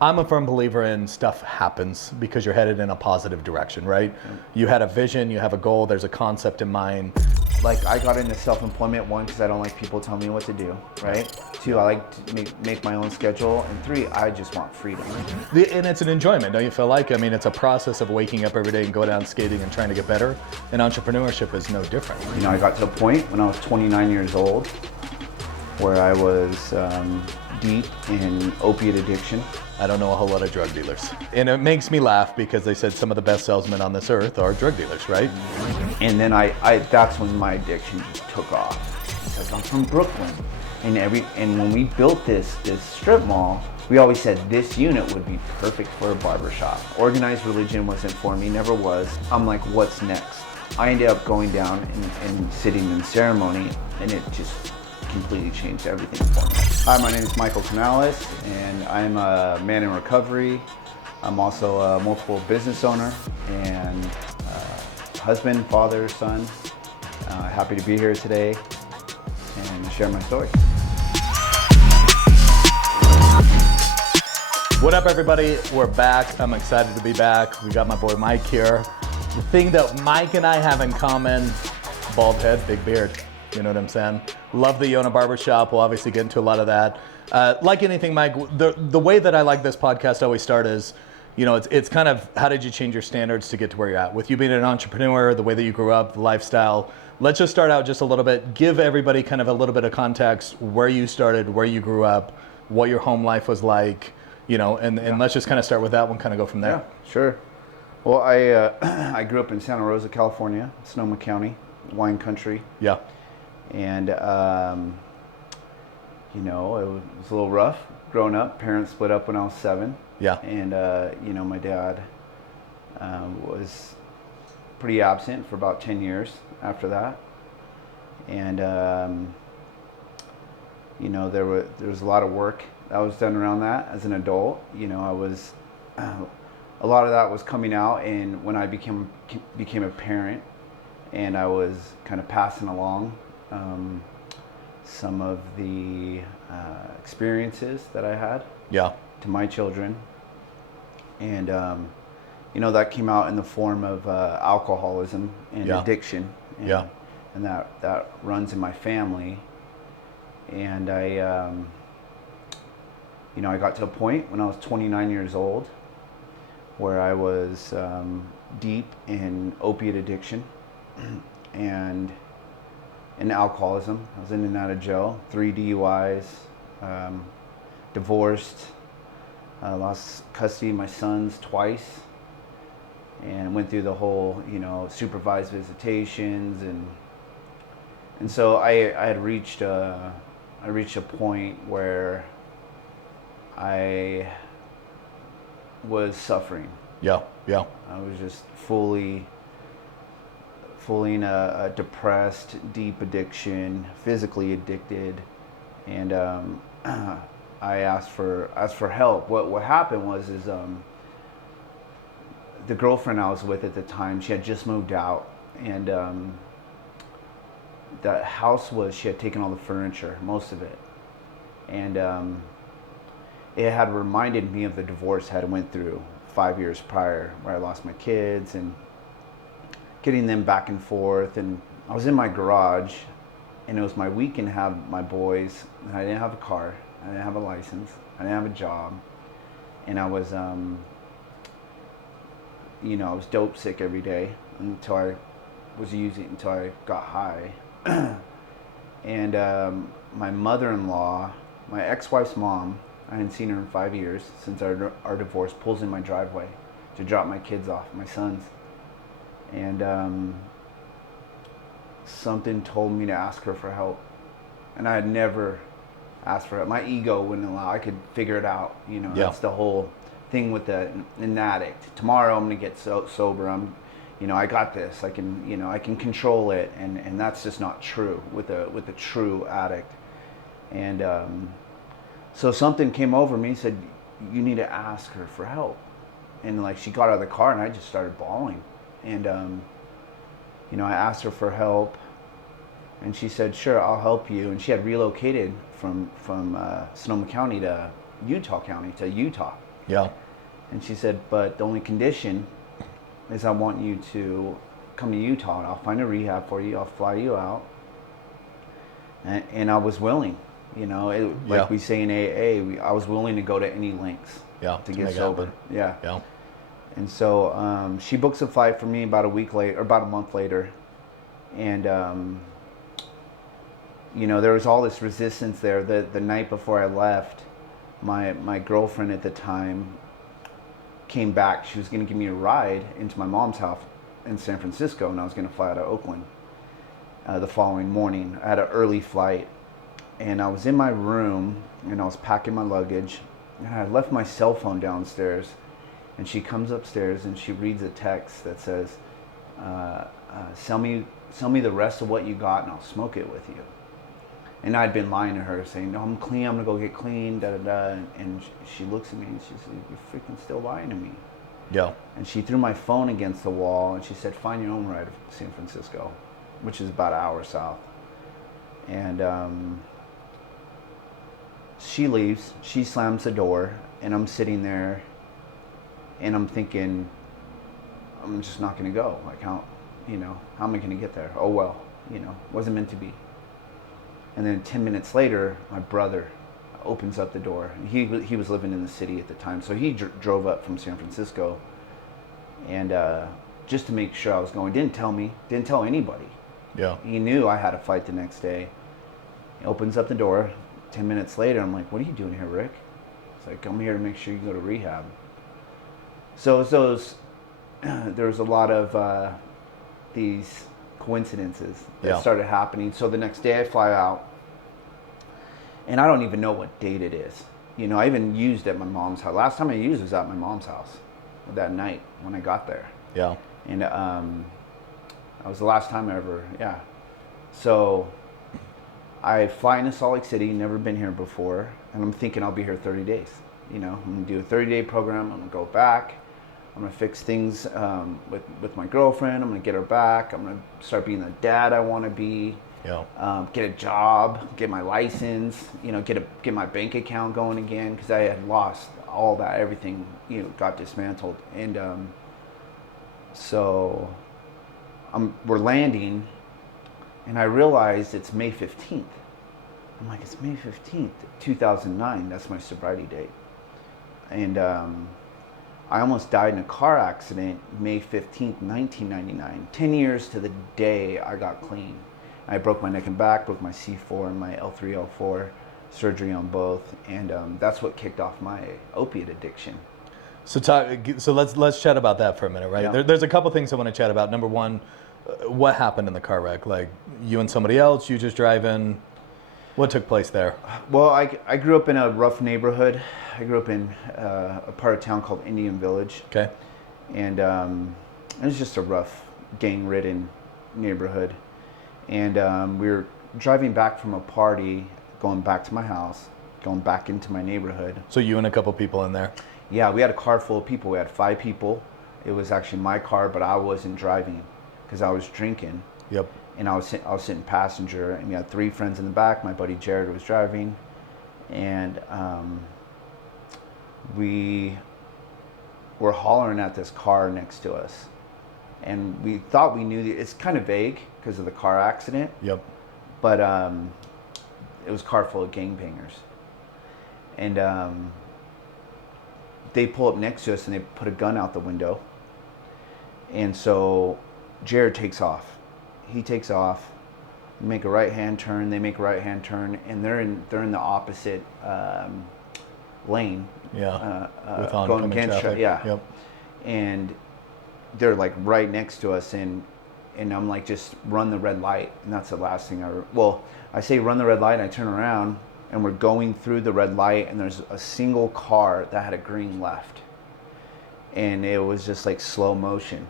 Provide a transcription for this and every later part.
I'm a firm believer in stuff happens because you're headed in a positive direction, right? You had a vision, you have a goal, there's a concept in mind. Like, I got into self-employment, one, because I don't like people telling me what to do, right? Two, I like to make my own schedule. And three, I just want freedom. And it's an enjoyment, don't you feel like? I mean, it's a process of waking up every day and going down skating and trying to get better. And entrepreneurship is no different. You know, I got to a point when I was 29 years old where I was deep in opiate addiction. I don't know a whole lot of drug dealers. And it makes me laugh because they said some of the best salesmen on this earth are drug dealers, right? And then that's when my addiction just took off. Because I'm from Brooklyn. And when we built this strip mall, we always said this unit would be perfect for a barbershop. Organized religion wasn't for me, never was. I'm like, what's next? I ended up going down and sitting in ceremony, and it just completely changed everything for me. Hi, my name is Michael Canales, and I'm a man in recovery. I'm also a multiple business owner and husband, father, son. Happy to be here today and share my story. What up, everybody? We're back. I'm excited to be back. We got my boy Mike here. The thing that Mike and I have in common, bald head, big beard. You know what I'm saying? Love that you own a barbershop. We'll obviously get into a lot of that. Like anything, Mike, the way that I like this podcast to always start is, you know, it's kind of how did you change your standards to get to where you're at? With you being an entrepreneur, the way that you grew up, the lifestyle. Let's just start out just a little bit. Give everybody kind of a little bit of context, where you started, where you grew up, what your home life was like, you know, and let's just kind of start with that one, kind of go from there. Yeah, sure. Well, I grew up in Santa Rosa, California, Sonoma County, wine country. Yeah. And, you know, it was a little rough growing up. Parents split up when I was 7. Yeah. And, you know, my dad was pretty absent for about 10 years after that. And, you know, there was a lot of work that was done around that as an adult. You know, I was, a lot of that was coming out, and when I became a parent, and I was kind of passing along some of the experiences that I had to my children. And, you know, that came out in the form of alcoholism and addiction. And, and that runs in my family. And I, you know, I got to a point when I was 29 years old where I was deep in opiate addiction and in alcoholism. I was in and out of jail, 3 DUIs, divorced, lost custody of my sons twice, and went through the whole, you know, supervised visitations, and so I had reached a point where I was suffering. Yeah. I was just fully in a depressed, deep addiction, physically addicted, and I asked for help. What happened was the girlfriend I was with at the time, she had just moved out, and the house she had taken all the furniture, most of it, and it had reminded me of the divorce I had went through 5 years prior, where I lost my kids and getting them back and forth. And I was in my garage, and it was my weekend to have my boys, and I didn't have a car, I didn't have a license, I didn't have a job, and I was, you know, I was dope sick every day until I got high. And my mother-in-law, my ex-wife's mom, I hadn't seen her in 5 years since our divorce, pulls in my driveway to drop my kids off, my sons. And something told me to ask her for help. And I had never asked for help. My ego wouldn't allow. I could figure it out. You know, that's the whole thing with an addict. Tomorrow I'm going to get sober. You know, I got this. I can control it. And that's just not true with a true addict. And so something came over me and said, you need to ask her for help. And like, she got out of the car, and I just started bawling. And you know, I asked her for help, and she said, sure, I'll help you. And she had relocated from Sonoma County to Utah County, to Utah. Yeah. And she said, but the only condition is I want you to come to Utah and I'll find a rehab for you. I'll fly you out. And I was willing, like we say in AA, I was willing to go to any lengths to get sober. Yeah. Yeah. And so she books a flight for me about a week later, or about a month later. And, there was all this resistance there. The night before I left, my girlfriend at the time came back. She was going to give me a ride into my mom's house in San Francisco, and I was going to fly out of Oakland the following morning. I had an early flight, and I was in my room, and I was packing my luggage, and I left my cell phone downstairs, and she comes upstairs, and she reads a text that says, sell me the rest of what you got, and I'll smoke it with you. And I'd been lying to her, saying, no, I'm clean, I'm going to go get clean, da-da-da. And she looks at me, and she says, you're freaking still lying to me. Yeah. And she threw my phone against the wall, and she said, find your own ride to San Francisco, which is about an hour south. And she leaves, she slams the door, and I'm sitting there, and I'm thinking, I'm just not going to go. Like, how am I going to get there? Oh, well, wasn't meant to be. And then 10 minutes later, my brother opens up the door. He was living in the city at the time, so he drove up from San Francisco, and just to make sure I was going, didn't tell anybody. Yeah. He knew I had a flight the next day. He opens up the door. 10 minutes later, I'm like, what are you doing here, Rick? It's like, I'm here to make sure you go to rehab. So there was a lot of these coincidences that started happening. So the next day I fly out, and I don't even know what date it is. I even used at my mom's house. Last time I used was at my mom's house that night when I got there. Yeah. And that was the last time I ever, So I fly into Salt Lake City, never been here before, and I'm thinking I'll be here 30 days. I'm going to do a 30-day program. I'm going to go back. I'm going to fix things with my girlfriend. I'm going to get her back. I'm going to start being the dad I want to be. Yeah. Get a job, get my license, get my bank account going again, because I had lost all that. Everything, got dismantled. And so we're landing, and I realized it's May 15th. I'm like, it's May 15th, 2009. That's my sobriety date. And I almost died in a car accident May 15th, 1999. 10 years to the day I got clean. I broke my neck and back, broke my C4 and my L3, L4, surgery on both, and that's what kicked off my opiate addiction. So let's chat about that for a minute, right? Yeah. There's a couple things I want to chat about. Number one, what happened in the car wreck? Like, you and somebody else, you just driving? What took place there? Well, I grew up in a rough neighborhood. I grew up in a part of town called Indian Village. Okay. And it was just a rough, gang-ridden neighborhood. And we were driving back from a party, going back to my house, going back into my neighborhood. So you and a couple people in there? Yeah, we had a car full of people. We had 5 people. It was actually my car, but I wasn't driving because I was drinking. Yep. And I was sitting passenger, and we had 3 friends in the back. My buddy Jared was driving, and we were hollering at this car next to us. And we thought we knew it's kind of vague because of the car accident. Yep. But it was a car full of gangbangers. And they pull up next to us, and they put a gun out the window. And so Jared takes off. He takes off. We make a right-hand turn. They make a right-hand turn, and they're in the opposite lane. Yeah. With going oncoming against traffic. yeah. Yep. And they're like right next to us, and I'm like, just run the red light. And that's the last thing I say run the red light, and I turn around, and we're going through the red light, and there's a single car that had a green left, and it was just like slow motion,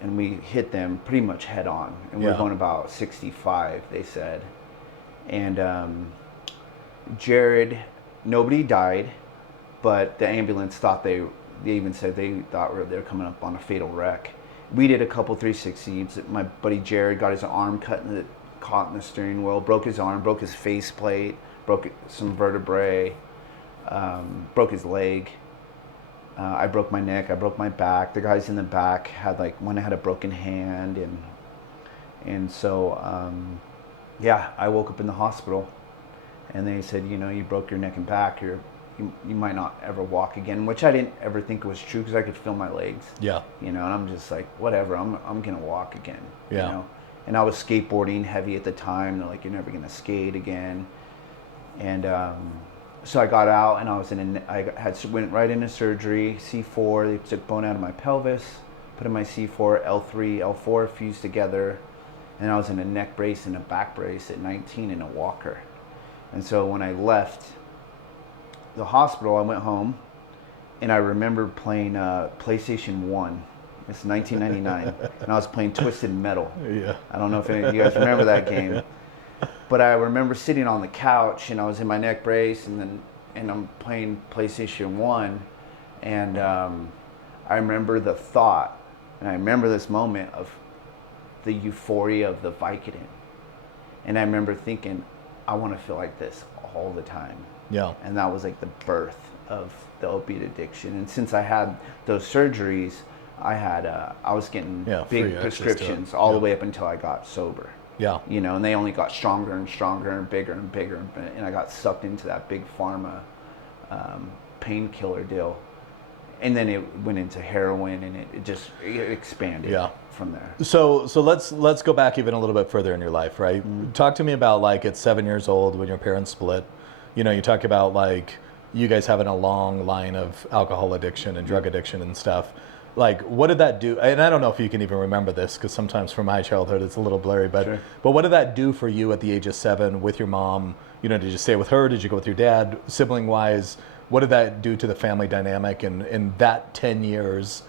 and we hit them pretty much head on, and we were going about 65, they said. And Jared, nobody died, but the ambulance thought they even said they thought they were coming up on a fatal wreck. We did a couple 360s. My buddy Jared got his arm caught in the steering wheel, broke his arm, broke his faceplate, broke some vertebrae, broke his leg. I broke my neck, I broke my back. The guys in the back had like one had a broken hand, and so yeah, I woke up in the hospital, and they said, you know, you broke your neck and back. You might not ever walk again, which I didn't ever think was true because I could feel my legs. Yeah. You know, and I'm just like, whatever. I'm gonna walk again. Yeah. You know, and I was skateboarding heavy at the time. They're like, you're never gonna skate again, and so I got out and went right into surgery. C4. They took bone out of my pelvis, put in my C4, L3, L4 fused together, and I was in a neck brace and a back brace at 19 in a walker. And so when I left the hospital, I went home, and I remember playing PlayStation 1. It's 1999, and I was playing Twisted Metal. Yeah. I don't know if any of you guys remember that game. But I remember sitting on the couch, and I was in my neck brace, and I'm playing PlayStation 1, and I remember the thought, and I remember this moment of the euphoria of the Vicodin. And I remember thinking, I want to feel like this all the time. Yeah. And that was like the birth of the opiate addiction. And since I had those surgeries, I was getting big prescriptions all the way up until I got sober. Yeah. You know, and they only got stronger and stronger and bigger and bigger, and I got sucked into that big pharma painkiller deal, and then it went into heroin, and it expanded from there. So let's go back even a little bit further in your life, right? Mm-hmm. Talk to me about like at 7 years old when your parents split. You know, you talk about like you guys having a long line of alcohol addiction and drug addiction and stuff. Like, what did that do? And I don't know if you can even remember this, because sometimes from my childhood it's a little blurry, but Sure. But what did that do for you at the age of 7 with your mom? You know, did you stay with her? Did you go with your dad? Sibling wise, what did that do to the family dynamic? And in that 10 years,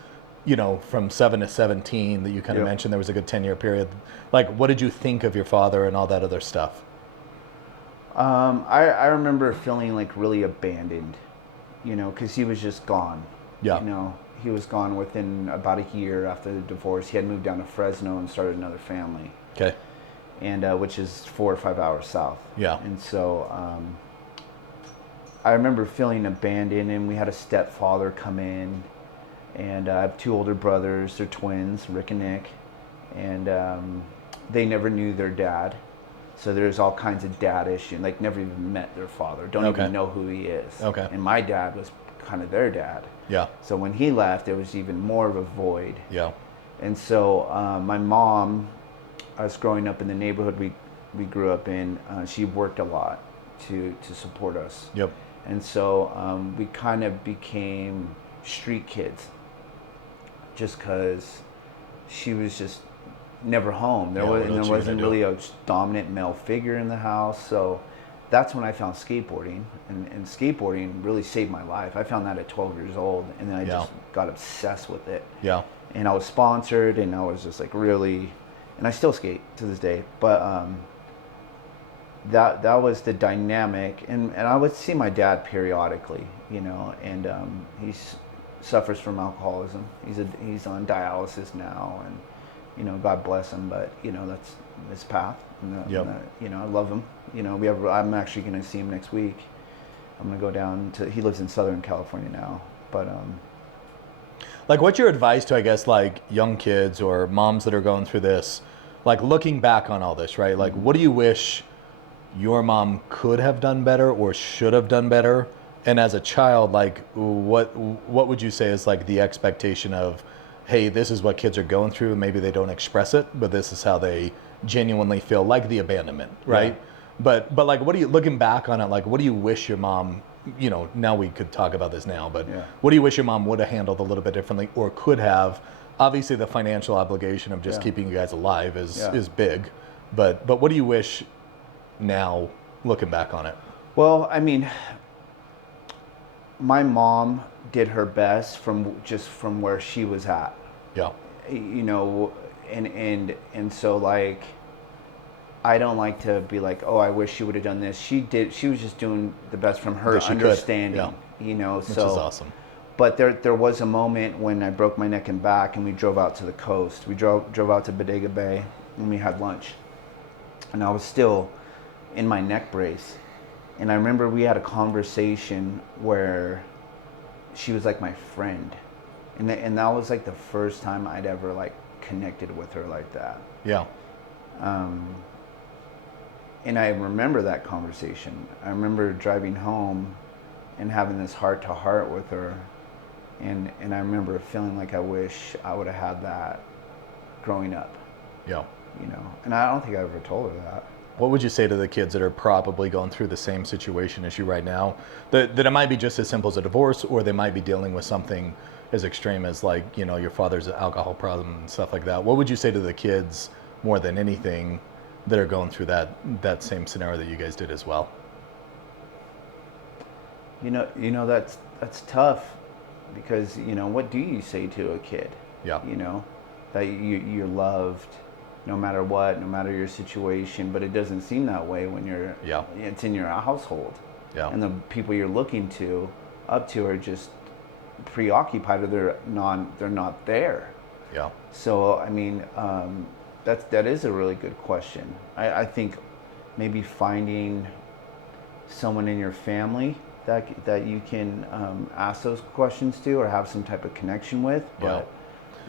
you know, from 7 to 17 that you kind of mentioned, there was a good 10-year period. Like, what did you think of your father and all that other stuff? I remember feeling like really abandoned, you know, because he was just gone. Yeah. You know, he was gone within about a year after the divorce. He had moved down to Fresno and started another family. Okay. And which is 4 or 5 hours south. Yeah. And so I remember feeling abandoned, and we had a stepfather come in, and I have 2 older brothers. They're twins, Rick and Nick, and they never knew their dad. So there's all kinds of dad issues, like never even met their father, don't even know who he is. Okay. And my dad was kind of their dad. Yeah. So when he left, there was even more of a void. Yeah. And so my mom, us growing up in the neighborhood we grew up in, she worked a lot to support us. Yep. And so we kind of became street kids, just because she was just never home. There wasn't really a dominant male figure in the house. So that's when I found skateboarding, and skateboarding really saved my life. I found that at 12 years old, and then I just got obsessed with it. Yeah. And I was sponsored, and I was just like really, and I still skate to this day, but that was the dynamic, and I would see my dad periodically, you know, and he suffers from alcoholism. He's on dialysis now, and you know, God bless him, but you know, that's his path. And you know, I love him. You know, I'm actually going to see him next week. I'm going to go down to. He lives in Southern California now, but like, what's your advice to, I guess, like young kids or moms that are going through this, like looking back on all this, right? Like, what do you wish your mom could have done better or should have done better? And as a child, like, what would you say is like the expectation of, hey, this is what kids are going through, and maybe they don't express it, but this is how they genuinely feel, like the abandonment, right? Yeah. But like, what do you, looking back on it, like, what do you wish your mom, you know, now we could talk about this now, but what do you wish your mom would have handled a little bit differently or could have? Obviously, the financial obligation of just keeping you guys alive is big, but what do you wish now, looking back on it? Well, I mean, my mom did her best from where she was at. Yeah. You know, and so like, I don't like to be like, oh, I wish she would have done this. She was just doing the best from her understanding. You know, which is awesome. But there was a moment when I broke my neck and back, and we drove out to the coast. We drove out to Bodega Bay, and we had lunch. And I was still in my neck brace. And I remember we had a conversation where she was like my friend, and that was like the first time I'd ever like connected with her like that. Yeah. And I remember that conversation. I remember driving home and having this heart to heart with her, and I remember feeling like I wish I would have had that growing up. Yeah. You know, and I don't think I ever told her that. What would you say to the kids that are probably going through the same situation as you right now? That it might be just as simple as a divorce, or they might be dealing with something as extreme as, like, you know, your father's alcohol problem and stuff like that. What would you say to the kids more than anything that are going through that same scenario that you guys did as well? You know that's tough, because, you know, what do you say to a kid? Yeah. You know, that you're loved no matter what, no matter your situation, but it doesn't seem that way when it's in your household. Yeah. And the people you're looking up to are just preoccupied, or they're not there. Yeah. So I mean, that is a really good question. I think maybe finding someone in your family that you can ask those questions to, or have some type of connection with. But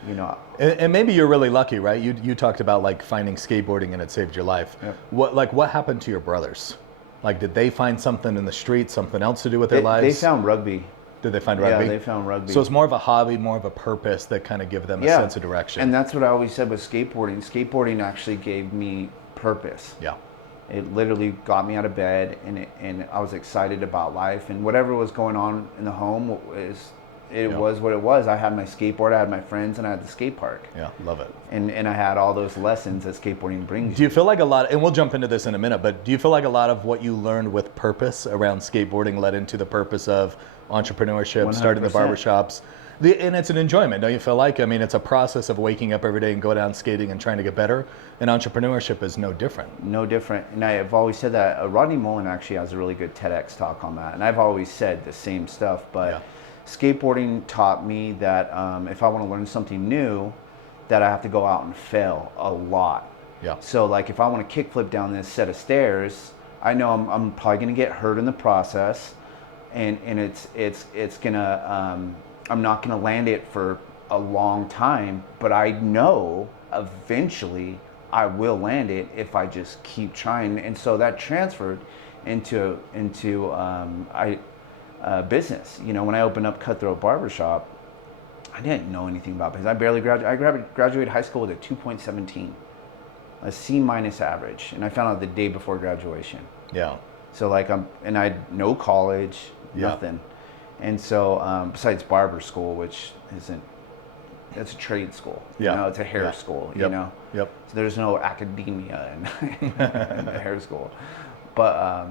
you know, and maybe you're really lucky, right? You talked about like finding skateboarding and it saved your life. Yep. What happened to your brothers? Like, did they find something in the street, something else to do with their lives? They found rugby. Did they find rugby? Yeah, they found rugby. So it's more of a hobby, more of a purpose that kind of give them a sense of direction. And that's what I always said with skateboarding. Skateboarding actually gave me purpose. Yeah. It literally got me out of bed, and I was excited about life, and whatever was going on in the home was what it was. I had my skateboard, I had my friends, and I had the skate park. Yeah, love it. And I had all those lessons that skateboarding brings. Do you feel like a lot, and we'll jump into this in a minute, but do you feel like a lot of what you learned with purpose around skateboarding led into the purpose of entrepreneurship, 100%. starting the barbershops? And it's an enjoyment, don't you feel like? I mean, it's a process of waking up every day and go down skating and trying to get better. And entrepreneurship is no different. No different. And I've always said that. Rodney Mullen actually has a really good TEDx talk on that. And I've always said the same stuff. But skateboarding taught me that if I want to learn something new, that I have to go out and fail a lot. Yeah. So like if I want to kickflip down this set of stairs, I know I'm probably going to get hurt in the process. And it's going to... I'm not going to land it for a long time, but I know eventually I will land it if I just keep trying. And so that transferred into business. You know, when I opened up Cutthroat Barbershop, I didn't know anything about business. I barely graduated. I graduated high school with a 2.17, a C- average, and I found out the day before graduation. Yeah. So like and I had no college, nothing. And so, besides barber school, which it's a trade school. Yeah. You know, it's a hair school, you know? Yep. So there's no academia in the hair school. But,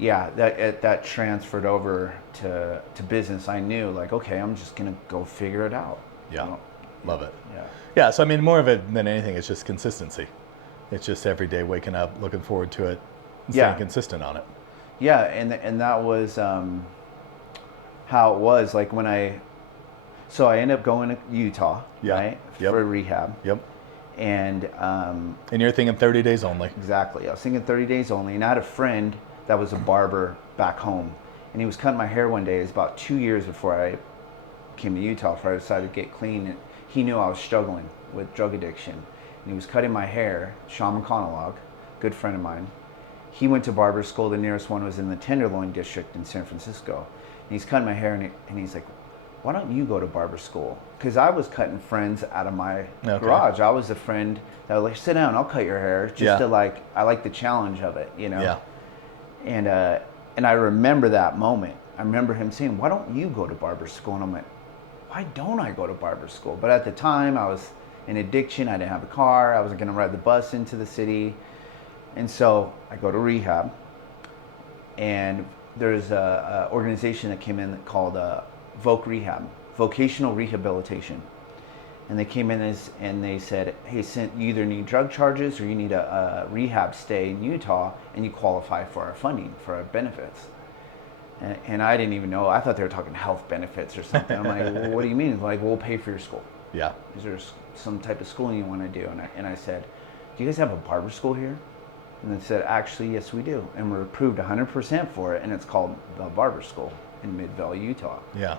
that transferred over to business. I knew, like, okay, I'm just going to go figure it out. Yeah. You know? Love it. Yeah. Yeah, so I mean, more of it than anything, it's just consistency. It's just every day waking up, looking forward to it, and staying consistent on it. Yeah, and that was how it was. Like when I ended up going to Utah, right, for rehab. Yep. And you're thinking 30 days only. Exactly. I was thinking 30 days only, and I had a friend that was a barber back home, and he was cutting my hair one day. It was about 2 years before I came to Utah, before I decided to get clean. And he knew I was struggling with drug addiction, and he was cutting my hair. Sean McConnell, good friend of mine. He went to barber school. The nearest one was in the Tenderloin district in San Francisco. And he's cutting my hair, and he's like, why don't you go to barber school? Because I was cutting friends out of my garage. I was the friend that was like, sit down, I'll cut your hair. Just to like, I like the challenge of it, you know? Yeah. And I remember that moment. I remember him saying, why don't you go to barber school? And I'm like, why don't I go to barber school? But at the time, I was in addiction. I didn't have a car. I wasn't going to ride the bus into the city. And so I go to rehab, and there's a organization that came in called Voc Rehab, Vocational Rehabilitation. And they came in and they said, hey, you either need drug charges or you need a rehab stay in Utah, and you qualify for our funding, for our benefits. And I didn't even know. I thought they were talking health benefits or something. I'm like, well, what do you mean? It's like, we'll pay for your school. Yeah. Is there some type of schooling you want to do? And I said, do you guys have a barber school here? And they said, actually, yes, we do. And we're approved 100% for it, and it's called the barber school. in Midvale, Utah. Yeah.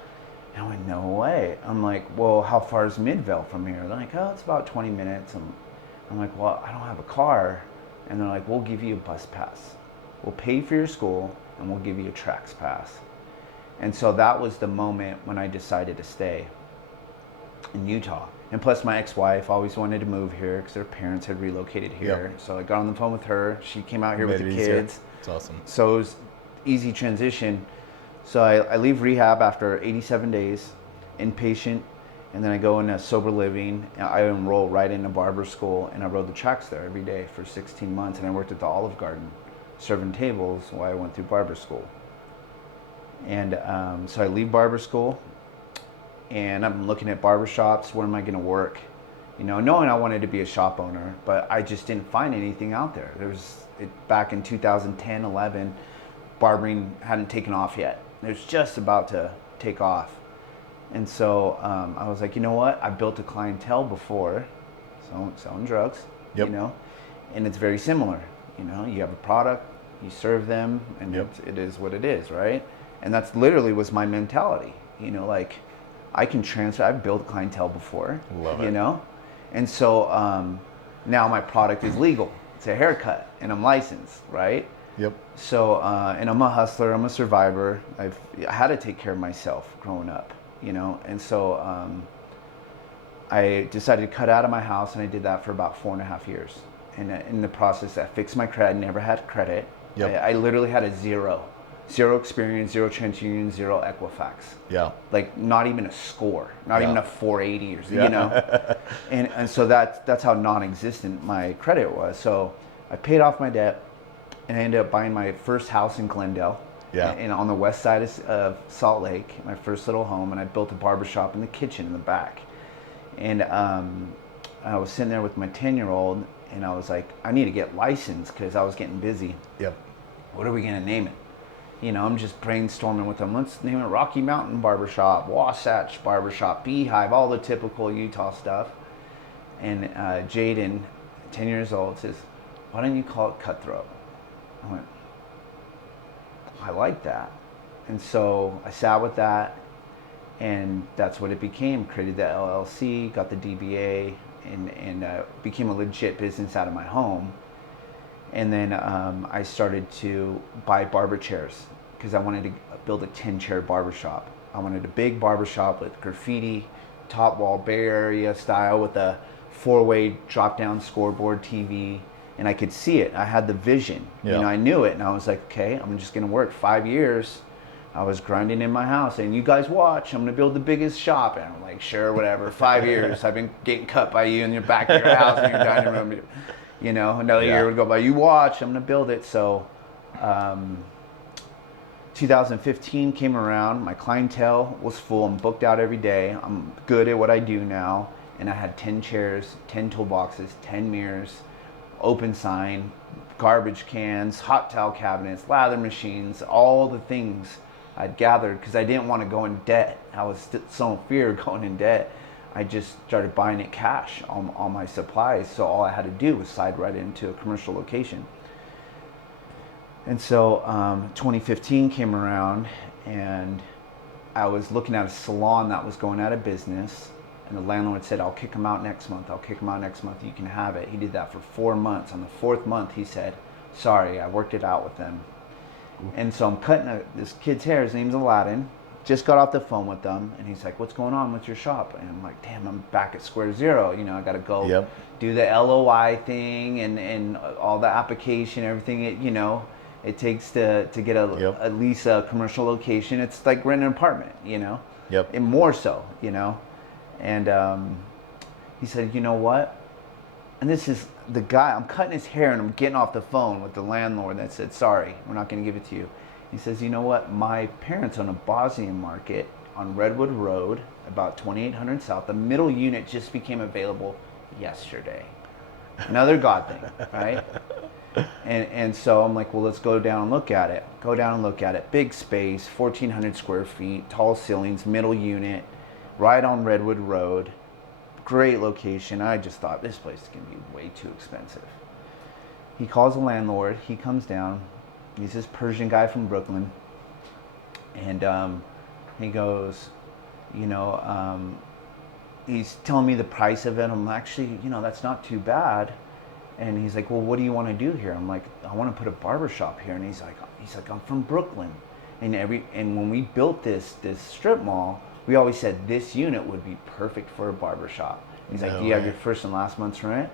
And I went, no way. I'm like, well, how far is Midvale from here? They're like, oh, it's about 20 minutes. I'm like, well, I don't have a car. And they're like, we'll give you a bus pass. We'll pay for your school and we'll give you a Trax pass. And so that was the moment when I decided to stay in Utah. And plus my ex-wife always wanted to move here because her parents had relocated here. Yep. So I got on the phone with her. She came out here with the kids. It's awesome. So it was easy transition. So I leave rehab after 87 days, inpatient, and then I go into sober living. I enroll right into barber school, and I rode the Trax there every day for 16 months, and I worked at the Olive Garden, serving tables while I went through barber school. And so I leave barber school, and I'm looking at barber shops. Where am I going to work? You know, knowing I wanted to be a shop owner, but I just didn't find anything out there. Back in 2010, 11, barbering hadn't taken off yet. It was just about to take off. And so I was like, you know what? I built a clientele before, selling drugs, you know, and it's very similar. You know, you have a product, you serve them, and it is what it is, right? And that's literally was my mentality. You know, like I can transfer. I've built clientele before, you know, and so now my product is legal. It's a haircut, and I'm licensed, right? Yep. So, and I'm a hustler, I'm a survivor. I had to take care of myself growing up, you know? And so I decided to cut out of my house, and I did that for about 4.5 years. And in the process, I fixed my credit, never had credit. Yep. I literally had a zero experience, zero TransUnion, zero Equifax. Yeah. Like not even a score, not even a 480 or, you know? and so that's how non-existent my credit was. So I paid off my debt. And I ended up buying my first house in Glendale, and on the west side of Salt Lake, my first little home, and I built a barbershop in the kitchen in the back. And I was sitting there with my 10-year-old, and I was like, I need to get licensed because I was getting busy. Yep. What are we going to name it? You know, I'm just brainstorming with them. Let's name it Rocky Mountain Barbershop, Wasatch Barbershop, Beehive, all the typical Utah stuff. And Jaden, 10 years old, says, why don't you call it Cutthroat? I went, I like that. And so I sat with that, and that's what it became. Created the LLC, got the DBA, and became a legit business out of my home. And then I started to buy barber chairs because I wanted to build a 10-chair barbershop. I wanted a big barbershop with graffiti, top wall, Bay Area style with a 4-way drop-down scoreboard TV. And I could see it. I had the vision. You know, I knew it. And I was like, okay, I'm just going to work 5 years. I was grinding in my house. And you guys watch. I'm going to build the biggest shop. And I'm like, sure, whatever. 5 years. I've been getting cut by you in your back of your house in your dining room. You know, another year would go by. You watch. I'm going to build it. So 2015 came around. My clientele was full. I'm booked out every day. I'm good at what I do now. And I had 10 chairs, 10 toolboxes, 10 mirrors, open sign, garbage cans, hot towel cabinets, lather machines, all the things I'd gathered because I didn't want to go in debt. I was so in fear of going in debt. I just started buying it cash on all my supplies. So all I had to do was slide right into a commercial location. And so 2015 came around, and I was looking at a salon that was going out of business. And the landlord said, I'll kick him out next month. I'll kick him out next month. You can have it. He did that for 4 months. On the 4th month, he said, sorry, I worked it out with them. And so I'm cutting this kid's hair. His name's Aladdin. Just got off the phone with them. And he's like, what's going on with your shop? And I'm like, damn, I'm back at square zero. You know, I got to go do the LOI thing and all the application, everything, you know, it takes to get at least a commercial location. It's like renting an apartment, you know, and more so, you know. And he said, you know what? And this is the guy, I'm cutting his hair and I'm getting off the phone with the landlord that said, sorry, we're not going to give it to you. He says, you know what? My parents own a Bosnian market on Redwood Road, about 2800 South. The middle unit just became available yesterday. Another God thing, right? And so I'm like, well, let's go down and look at it. Go down and look at it. Big space, 1,400 square feet, tall ceilings, middle unit, right on Redwood Road. Great location. I just thought this place is going to be way too expensive. He calls the landlord. He comes down. He's this Persian guy from Brooklyn. And he goes, you know, he's telling me the price of it. I'm actually, you know, that's not too bad. And he's like, well, what do you want to do here? I'm like, I want to put a barbershop here. And he's like, I'm from Brooklyn. And when we built this strip mall, we always said this unit would be perfect for a barbershop. He's like, do you have your first and last month's rent?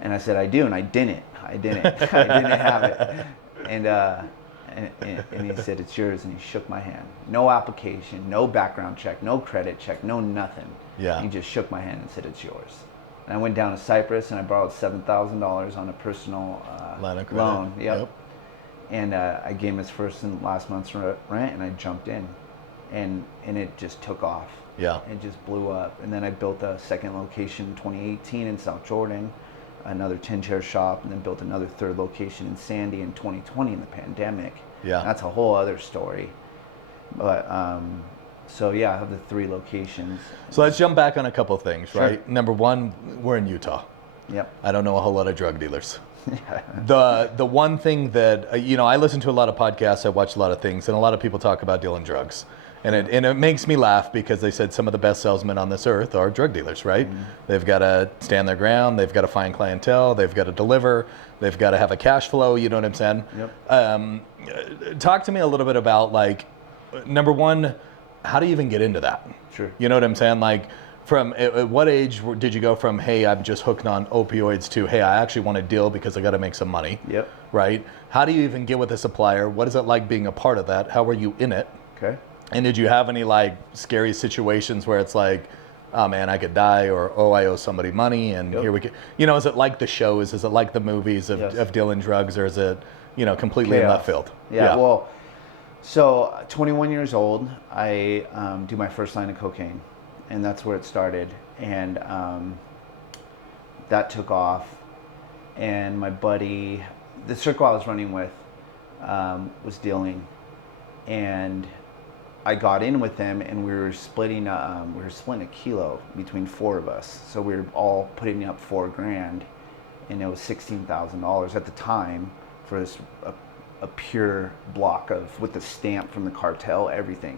And I said, I do. And I didn't. I didn't have it. And he said, it's yours. And he shook my hand. No application, no background check, no credit check, no nothing. Yeah. He just shook my hand and said, it's yours. And I went down to Cyprus and I borrowed $7,000 on a personal loan. Yep. And I gave him his first and last month's rent, and I jumped in, and it just took off. Yeah. It just blew up. And then I built a second location in 2018 in South Jordan, another 10-chair shop, and then built another third location in Sandy in 2020 in the pandemic. Yeah. That's a whole other story. But so yeah, I have the 3 locations. So let's jump back on a couple of things, right? Sure. Number one, we're in Utah. Yep. I don't know a whole lot of drug dealers. The one thing that, you know, I listen to a lot of podcasts, I watch a lot of things, and a lot of people talk about dealing drugs. And it makes me laugh because they said some of the best salesmen on this earth are drug dealers, right? Mm-hmm. They've got to stand their ground, they've got to find clientele, they've got to deliver, they've got to have a cash flow, you know what I'm saying? Yep. Talk to me a little bit about, like, number one, how do you even get into that? Sure. You know what I'm saying? Like, from at what age did you go from, hey, I'm just hooked on opioids, to, hey, I actually want to deal because I got to make some money? Yep. Right? How do you even get with a supplier? What is it like being a part of that? How were you in it? Okay. And did you have any, like, scary situations where it's like, oh man, I could die, or oh, I owe somebody money, and here we go. You know, is it like the shows? Is it like the movies of dealing drugs, or is it, you know, completely in left field? Yeah. Well, so 21 years old, I do my first line of cocaine. And that's where it started, and that took off. And my buddy, the circle I was running with, was dealing, and I got in with them, and we were splitting a kilo between 4 of us. So we were all putting up $4,000, and it was $16,000 at the time for this a pure block with the stamp from the cartel, everything.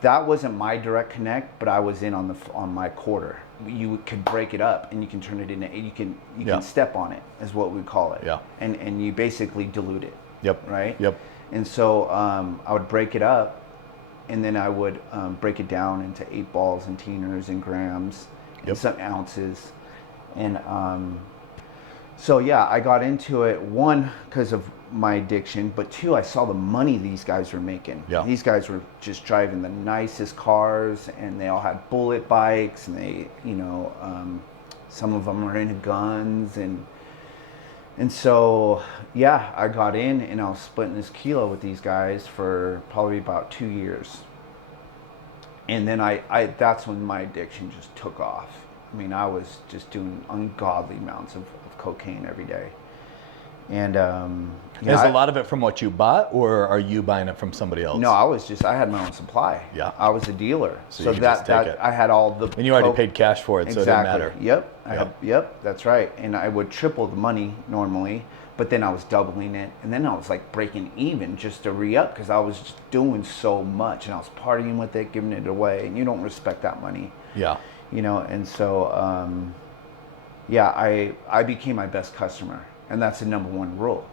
That wasn't my direct connect, but I was in on my quarter. You could break it up and you can turn it into, you can step on it, is what we call it. Yeah. And you basically dilute it. Yep. Right? Yep. And so I would break it up, and then I would break it down into 8 balls and teeners and grams and some ounces. And so yeah, I got into it, 1, because of my addiction, but 2, I saw the money these guys were making. Yeah. These guys were just driving the nicest cars, and they all had bullet bikes, and they, you know, some of them were into guns, and so yeah, I got in, and I was splitting this kilo with these guys for probably about 2 years. And then I that's when my addiction just took off. I mean, I was just doing ungodly amounts of cocaine every day. And is a lot of it from what you bought, or are you buying it from somebody else? No, I had my own supply. Yeah. I was a dealer. So you that take it. I had all the and you already paid cash for it, exactly. So it didn't matter. Yep, that's right. And I would triple the money normally, but then I was doubling it, and then I was like breaking even just to re-up, because I was just doing so much, and I was partying with it, giving it away, and you don't respect that money. Yeah. You know, and so yeah, I became my best customer, and that's the number 1 rule.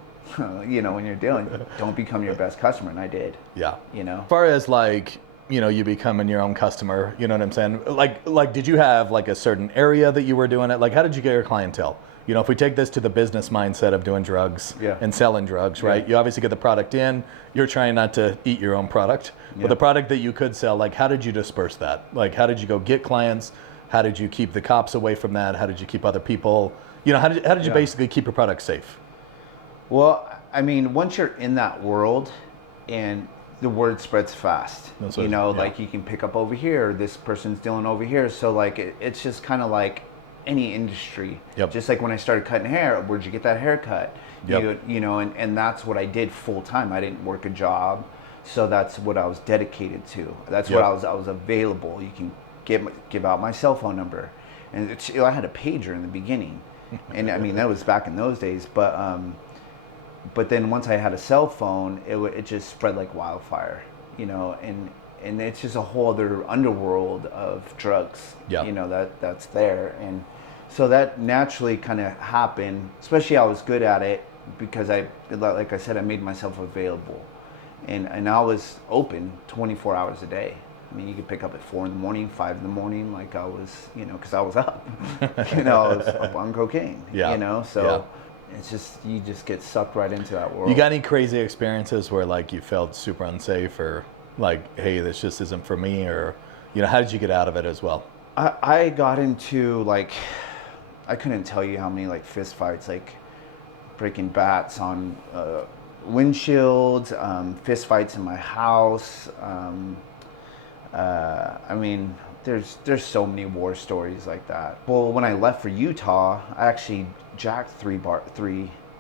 You know, when you're dealing, don't become your best customer, and I did. Yeah. You know, as far as, like, you know, you becoming your own customer, you know what I'm saying? Like, did you have like a certain area that you were doing it? Like, how did you get your clientele? You know, if we take this to the business mindset of doing drugs and selling drugs, right? You obviously get the product in, you're trying not to eat your own product, but the product that you could sell, like, how did you disperse that? Like, how did you go get clients? How did you keep the cops away from that? How did you keep other people, you know, how did you basically keep your product safe? Well, I mean, once you're in that world, and the word spreads fast, you know, like you can pick up over here, this person's dealing over here. So like, it's just kind of like any industry. Just like when I started cutting hair, where'd you get that haircut? You know, and that's what I did full time. I didn't work a job. So that's what I was dedicated to. That's what I was available. You can give out my cell phone number. And I had a pager in the beginning. And I mean, that was back in those days, but then once I had a cell phone, it just spread like wildfire. you know, and it's just a whole other underworld of drugs, Yeah. you know, that's there. And so that naturally kind of happened, especially I was good at it because like I said, I made myself available, and I was open 24 hours a day. I mean, you could pick up at 4 in the morning, 5 in the morning, like I was, you know, because I was up, you know, I was up on cocaine, Yeah. you know, so Yeah. it's just, you just get sucked right into that world. You got any crazy experiences where like you felt super unsafe or like, hey, this just isn't for me, or, you know, how did you get out of it as well? I got into like, I couldn't tell you how many like fist fights, like breaking bats on windshields, fist fights in my house. I mean, there's so many war stories like that. Well, when I left for Utah, I actually jacked three.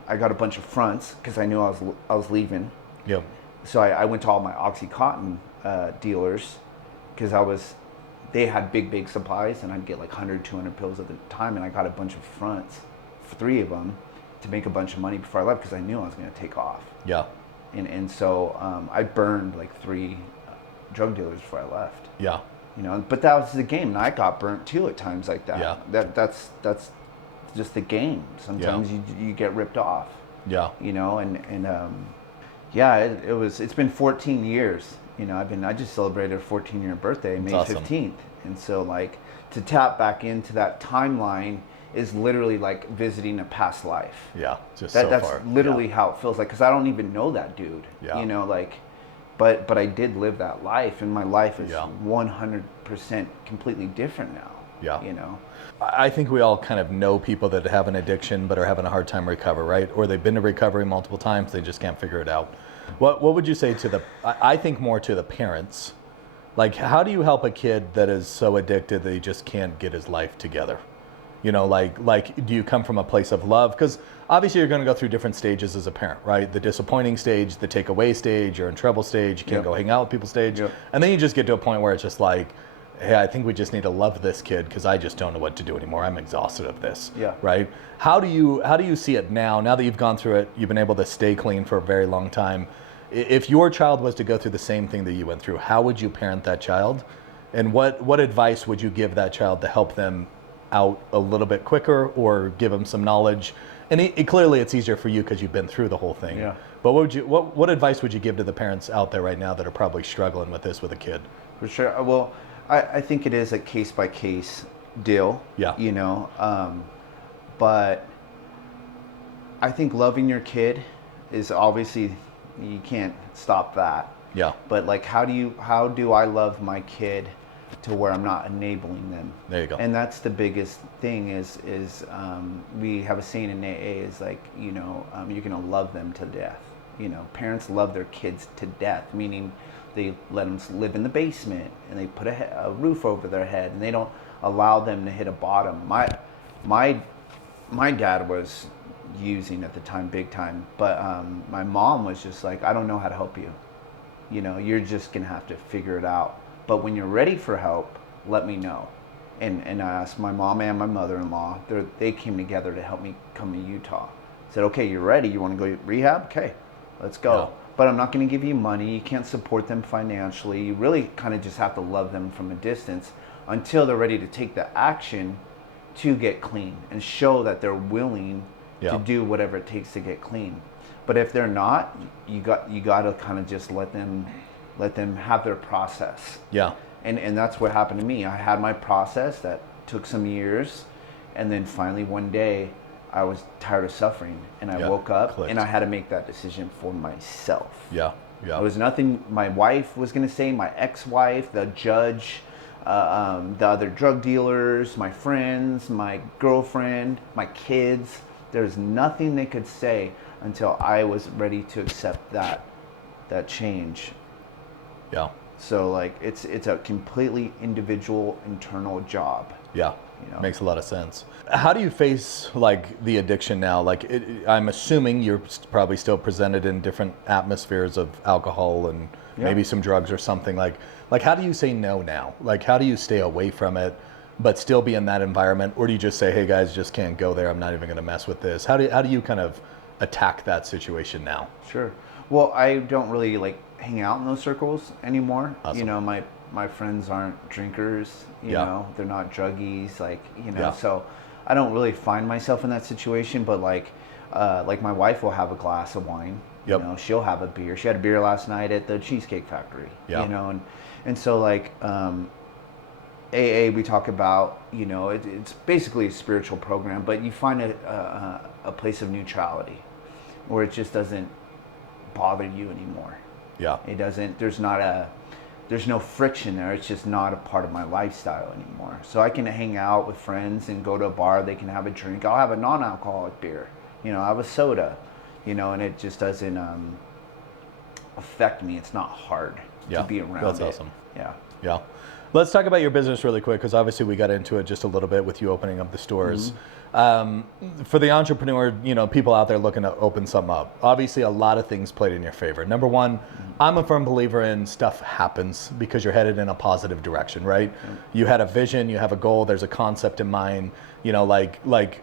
I got a bunch of fronts because I knew I was leaving. Yep. So I went to all my OxyContin dealers because they had big supplies, and I'd get like 100, 200 pills at the time, and I got a bunch of fronts, 3 of them, to make a bunch of money before I left because I knew I was going to take off. Yeah. And so I burned like 3 drug dealers before I left. Yeah. You know, but that was the game, and I got burnt too at times like that. Yeah. That's just the game. Sometimes you get ripped off. Yeah. You know, and yeah, it's been 14 years. You know, I just celebrated a 14-year birthday, May 15th, and so like to tap back into that timeline is literally like visiting a past life. Yeah, just that's far. literally how it feels like, because I don't even know that dude. Yeah. You know, like, but I did live that life, and my life is 100% completely different now. Yeah. You know, I think we all kind of know people that have an addiction but are having a hard time recover, right? Or they've been to recovery multiple times, they just can't figure it out. What would you say to I think more to the parents? Like, how do you help a kid that is so addicted that he just can't get his life together? You know, like, do you come from a place of love? Because obviously you're going to go through different stages as a parent, right? The disappointing stage, the takeaway stage, you're in trouble stage, you can't go hang out with people stage. And then you just get to a point where it's just like, hey, I think we just need to love this kid because I just don't know what to do anymore. I'm exhausted of this. Yeah. Right? How do you see it now that you've gone through it, you've been able to stay clean for a very long time? If your child was to go through the same thing that you went through, how would you parent that child? And what advice would you give that child to help them out a little bit quicker, or give them some knowledge? And clearly it's easier for you because you've been through the whole thing. Yeah. But what advice would you give to the parents out there right now that are probably struggling with this with a kid? For sure. Well, I think it is a case by case deal. Yeah. You know, but I think loving your kid is obviously, you can't stop that. Yeah. But like, how do I love my kid to where I'm not enabling them? There you go. And that's the biggest thing is we have a saying in AA is like, you know, you're gonna love them to death. You know, parents love their kids to death, meaning they let them live in the basement and they put a roof over their head, and they don't allow them to hit a bottom. My dad was using at the time, big time, but my mom was just like, I don't know how to help you. You know, you're just gonna have to figure it out. But when you're ready for help, let me know. And I asked my mom and my mother-in-law. They came together to help me come to Utah. Said, okay, you're ready. You want to go to rehab? Okay, let's go. Yeah. But I'm not going to give you money. You can't support them financially. You really kind of just have to love them from a distance until they're ready to take the action to get clean and show that they're willing to do whatever it takes to get clean. But if they're not, you got to kind of just let them have their process. Yeah. And that's what happened to me. I had my process that took some years, and then finally one day I was tired of suffering, and I woke up and I had to make that decision for myself. Yeah. Yeah. It was nothing my wife was going to say, my ex-wife, the judge, the other drug dealers, my friends, my girlfriend, my kids. There's nothing they could say until I was ready to accept that change. Yeah. So like it's a completely individual internal job. Yeah. You know? Makes a lot of sense. How do you face like the addiction now? Like I'm assuming you're probably still presented in different atmospheres of alcohol and maybe some drugs or something. Like how do you say no now? Like how do you stay away from it but still be in that environment? Or do you just say, hey guys, just can't go there. I'm not even going to mess with this. How do you kind of attack that situation now? Sure. Well, I don't really like hang out in those circles anymore. Awesome. You know, my friends aren't drinkers. You Yeah. know, they're not druggies. Like, you know, Yeah. so I don't really find myself in that situation. But like my wife will have a glass of wine. Yep. You know, she'll have a beer. She had a beer last night at the Cheesecake Factory. Yeah. You know, and so like AA, we talk about, you know, it's basically a spiritual program, but you find a place of neutrality where it just doesn't bother you anymore. Yeah. It doesn't, there's no friction there. It's just not a part of my lifestyle anymore. So I can hang out with friends and go to a bar. They can have a drink. I'll have a non-alcoholic beer. You know, I have a soda, you know, and it just doesn't affect me. It's not hard to be around. That's awesome. Yeah. Yeah. Let's talk about your business really quick, because obviously we got into it just a little bit with you opening up the stores. For the entrepreneur, you know, people out there looking to open something up, obviously a lot of things played in your favor. Number one, I'm a firm believer in stuff happens because you're headed in a positive direction, right? You had a vision, you have a goal, there's a concept in mind, you know, like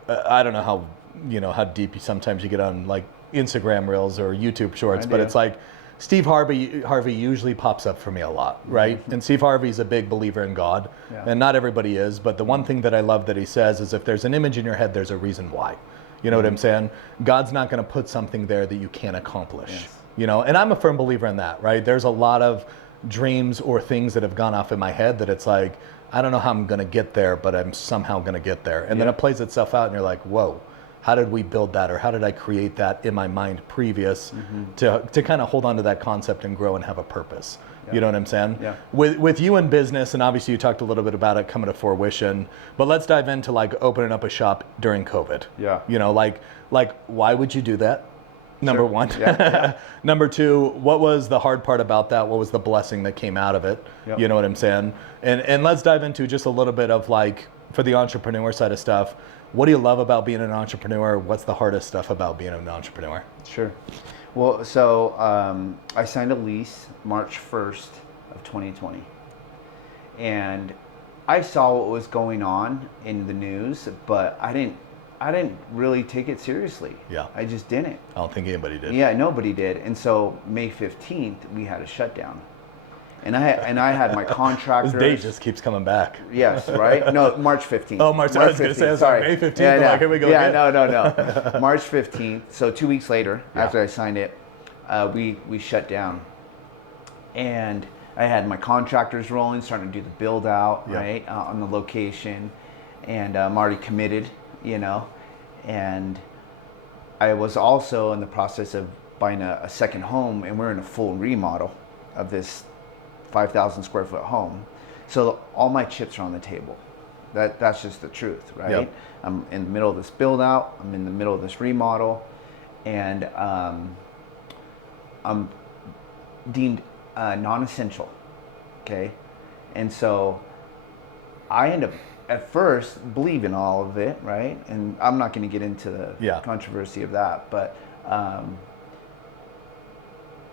I don't know how, you know, how deep sometimes you get on like Instagram reels or YouTube shorts, but it's like, Steve Harvey usually pops up for me a lot, right? And Steve Harvey's a big believer in God, and not everybody is, but the one thing that I love that he says is if there's an image in your head, there's a reason why. You know what I'm saying? God's not going to put something there that you can't accomplish, you know? And I'm a firm believer in that, right? There's a lot of dreams or things that have gone off in my head that it's like, I don't know how I'm going to get there, but I'm somehow going to get there. And then it plays itself out and you're like, whoa. How did we build that, or how did I create that in my mind previous to kind of hold on to that concept and grow and have a purpose? You know what I'm saying? Yeah. With you in business, and obviously you talked a little bit about it coming to fruition, but let's dive into like opening up a shop during COVID. Yeah. You know, like why would you do that? Number one. Yeah. Number two, what was the hard part about that? What was the blessing that came out of it? Yep. You know what I'm saying? And let's dive into just a little bit of like, for the entrepreneur side of stuff, what do you love about being an entrepreneur? What's the hardest stuff about being an entrepreneur? Sure. Well, so I signed a lease March 1st of 2020. And I saw what was going on in the news, but I didn't really take it seriously. Yeah. I just didn't. I don't think anybody did. Yeah, nobody did. And so May 15th, we had a shutdown. And I had my contractors. This date just keeps coming back. Yes, right? No, March 15th. Oh, March 15th. Sorry. May 15th. Yeah, Like, here we go. Yeah, again. no. March 15th. So 2 weeks later, after I signed it, we shut down. And I had my contractors rolling, starting to do the build out, right, on the location. And I'm already committed, you know. And I was also in the process of buying a second home, and we're in a full remodel of this 5,000 square foot home. So all my chips are on the table. That's just the truth, right? Yep. I'm in the middle of this build out, I'm in the middle of this remodel, and I'm deemed non-essential, okay? And so I end up at first believing all of it, right? And I'm not going to get into the controversy of that, but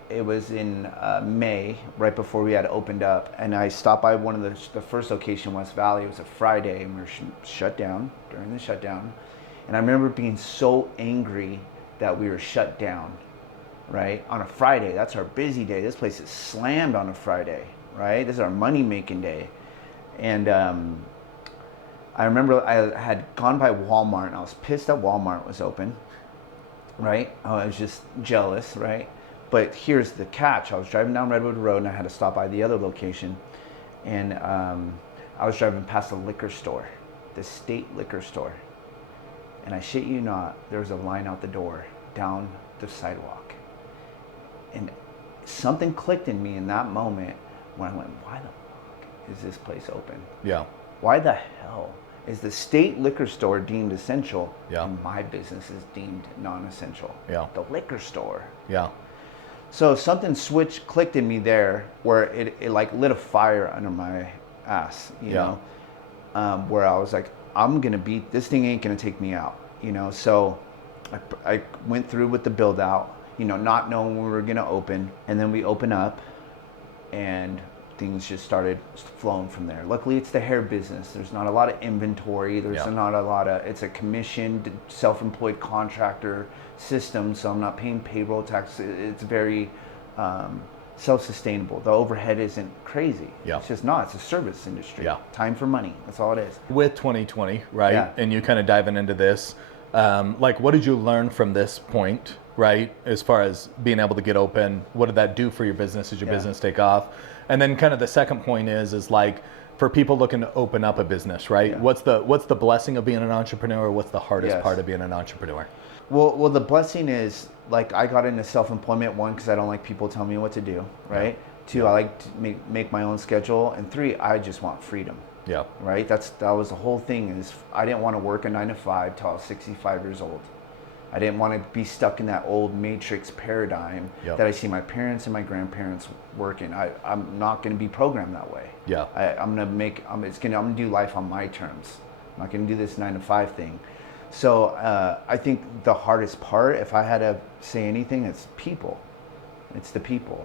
it was in May, right before we had opened up, and I stopped by one of the first location, West Valley. It was a Friday, and we were shut down during the shutdown. And I remember being so angry that we were shut down, right? On a Friday, that's our busy day. This place is slammed on a Friday, right? This is our money-making day. And I remember I had gone by Walmart, and I was pissed that Walmart was open, right? I was just jealous, right? But here's the catch. I was driving down Redwood Road, and I had to stop by the other location. And I was driving past a liquor store, the state liquor store. And I shit you not, there was a line out the door, down the sidewalk. And something clicked in me in that moment when I went, why the fuck is this place open? Yeah. Why the hell is the state liquor store deemed essential and my business is deemed non-essential? Yeah. The liquor store. Yeah. So something clicked in me there where it like lit a fire under my ass, you know, where I was like, I'm going to beat, this thing ain't going to take me out, you know. So I went through with the build out, you know, not knowing when we were going to open. And then we open up and things just started flowing from there. Luckily, it's the hair business. There's not a lot of inventory. There's not a lot of, it's a commissioned, self-employed contractor system, so I'm not paying payroll tax. It's very self-sustainable. The overhead isn't crazy. Yeah. It's just not. It's a service industry. Yeah. Time for money. That's all it is. With 2020, right? Yeah. And you kind of diving into this, like what did you learn from this point, right? As far as being able to get open, what did that do for your business? Did your business take off? And then kind of the second point is like for people looking to open up a business, right? Yeah. What's the blessing of being an entrepreneur? What's the hardest part of being an entrepreneur? Well, the blessing is, like, I got into self-employment, one, because I don't like people telling me what to do, right? Yeah. Two, I like to make my own schedule. And three, I just want freedom. Yeah. Right? That was the whole thing, is I didn't want to work a 9 to 5 till I was 65 years old. I didn't want to be stuck in that old matrix paradigm that I see my parents and my grandparents working. I'm not going to be programmed that way. Yeah. I'm gonna do life on my terms. I'm not going to do this 9 to 5 thing. So I think the hardest part, if I had to say anything, it's people. It's the people,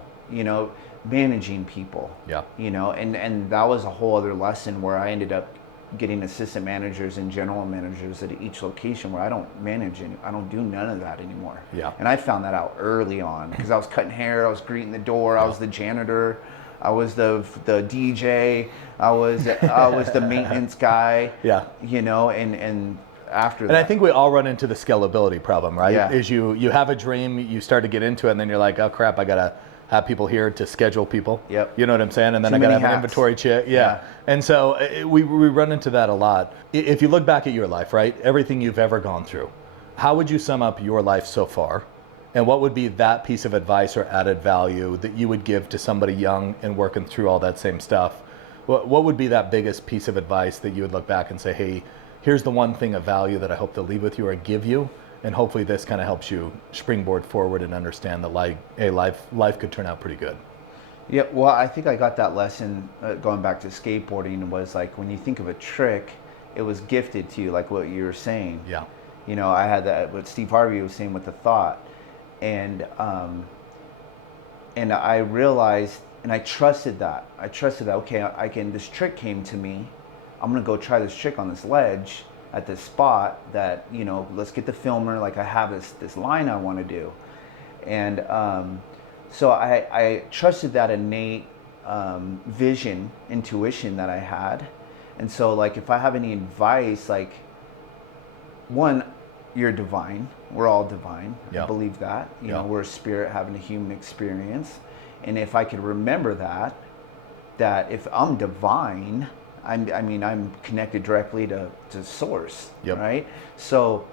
managing people. Yeah. And that was a whole other lesson where I ended up getting assistant managers and general managers at each location where I don't manage and I don't do none of that anymore. Yeah. And I found that out early on because I was cutting hair, I was greeting the door, I was the janitor, I was the DJ, I was the maintenance guy. Yeah. And after that. And I think we all run into the scalability problem, right? Yeah. Is you have a dream, you start to get into it, and then you're like, oh crap, I gotta have people here to schedule people. Yep. You know what I'm saying? And then Too I gotta many have an hats. inventory check. Yeah. And so we run into that a lot. If you look back at your life, right, everything you've ever gone through, how would you sum up your life so far? And what would be that piece of advice or added value that you would give to somebody young and working through all that same stuff? What would be that biggest piece of advice that you would look back and say, hey, here's the one thing of value that I hope to leave with you or give you, and hopefully this kind of helps you springboard forward and understand that life could turn out pretty good. Yeah, well, I think I got that lesson going back to skateboarding, was like when you think of a trick, it was gifted to you, like what you were saying. Yeah. I had that, what Steve Harvey was saying with the thought. And I realized, and I trusted that. Okay, this trick came to me. I'm gonna go try this trick on this ledge at this spot that, let's get the filmer, like I have this line I wanna do. And so I trusted that innate vision, intuition that I had. And so like if I have any advice, like, one, you're divine. We're all divine. Yeah. I believe that. We're a spirit having a human experience. And if I could remember that if I'm divine, I'm connected directly to source, right? So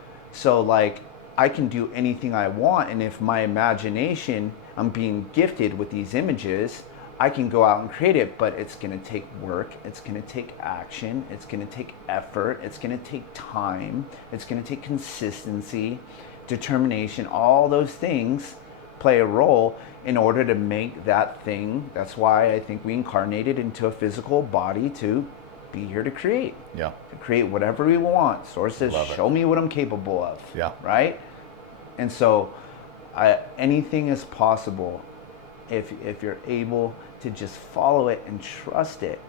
like I can do anything I want, and if my imagination, I'm being gifted with these images, I can go out and create it, but it's going to take work, it's going to take action, it's going to take effort, it's going to take time, it's going to take consistency, determination. All those things play a role in order to make that thing. That's why I think we incarnated into a physical body to be here to create. Yeah. To create whatever we want. Source says, show me what I'm capable of. Yeah. Right? And so anything is possible if you're able to just follow it and trust it.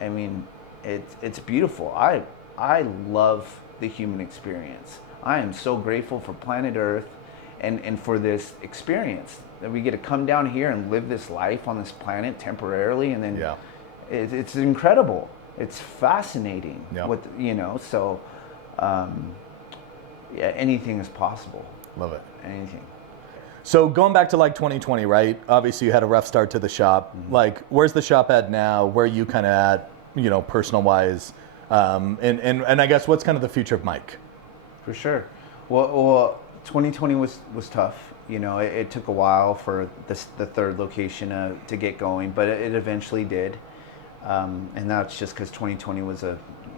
I mean, it's beautiful. I love the human experience. I am so grateful for planet Earth and for this experience that we get to come down here and live this life on this planet temporarily, and then it's incredible. It's fascinating. So anything is possible. Love it. Anything. So going back to like 2020, right? Obviously you had a rough start to the shop. Mm-hmm. Like, where's the shop at now? Where are you kind of at, personal wise? And I guess what's kind of the future of Mike? For sure. Well, 2020 was tough. It took a while for the third location to get going, but it eventually did. And that's just because 2020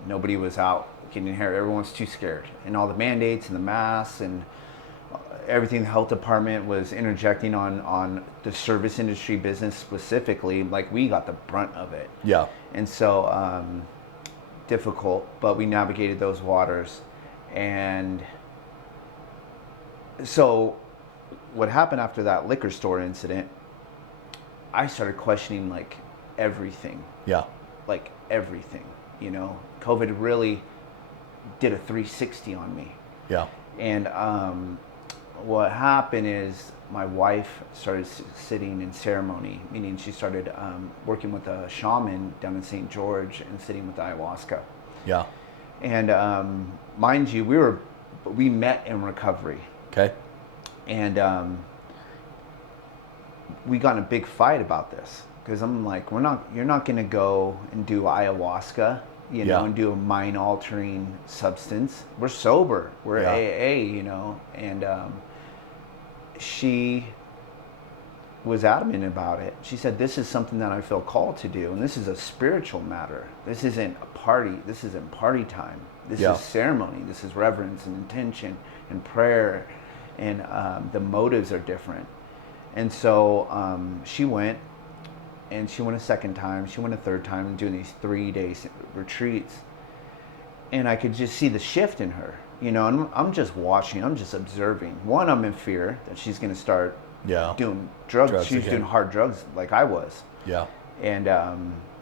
nobody was out getting hair. Everyone's too scared, and all the mandates and the masks and everything the health department was interjecting on the service industry business specifically, like we got the brunt of it. Yeah. And so difficult, but we navigated those waters. And so what happened after that liquor store incident, I started questioning like everything. Yeah. Like everything, COVID really did a 360 on me. Yeah. And what happened is my wife started sitting in ceremony, meaning she started working with a shaman down in St. George and sitting with ayahuasca. Yeah. And mind you, we met in recovery. Okay. And we got in a big fight about this because I'm like, you're not going to go and do ayahuasca, you know, and do a mind altering substance. We're sober. We're AA, you know. And she was adamant about it. She said, this is something that I feel called to do. And this is a spiritual matter. This isn't a party. This isn't party time. This is ceremony. This is reverence and intention and prayer. And the motives are different. And so she went, and she went a second time. She went a third time, doing these 3-day retreats. And I could just see the shift in her, you know, and I'm just watching, I'm just observing. One, I'm in fear that she's going to start doing drugs. She's doing hard drugs like I was. Yeah. And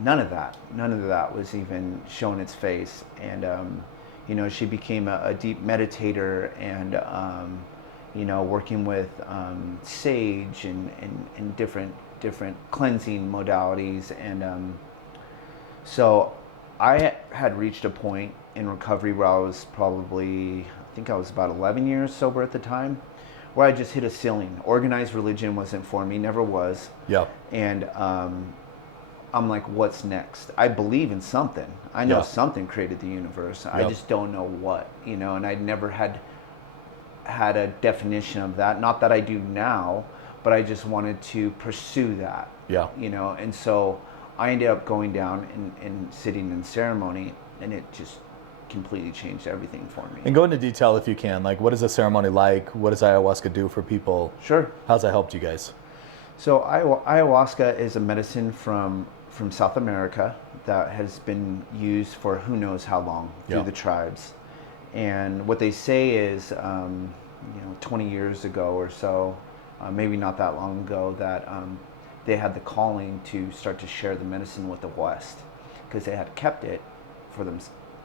none of that was even showing its face. And, you know, she became a deep meditator and, you know, working with sage and different cleansing modalities. And so I had reached a point in recovery where I was probably, I think I was about 11 years sober at the time, where I just hit a ceiling. Organized religion wasn't for me, never was. Yeah. And I'm like, what's next? I believe in something. I know something created the universe. I just don't know what, you know, and I'd never had a definition of that. Not that I do now, but I just wanted to pursue that. Yeah. You know, and so I ended up going down and sitting in ceremony, and it just completely changed everything for me. And go into detail if you can. Like, what is a ceremony like? What does ayahuasca do for people? Sure. How's that helped you guys? So ayahuasca is a medicine from South America that has been used for who knows how long through the tribes. And what they say is, you know, 20 years ago or so, maybe not that long ago, that they had the calling to start to share the medicine with the West, because they had kept it for them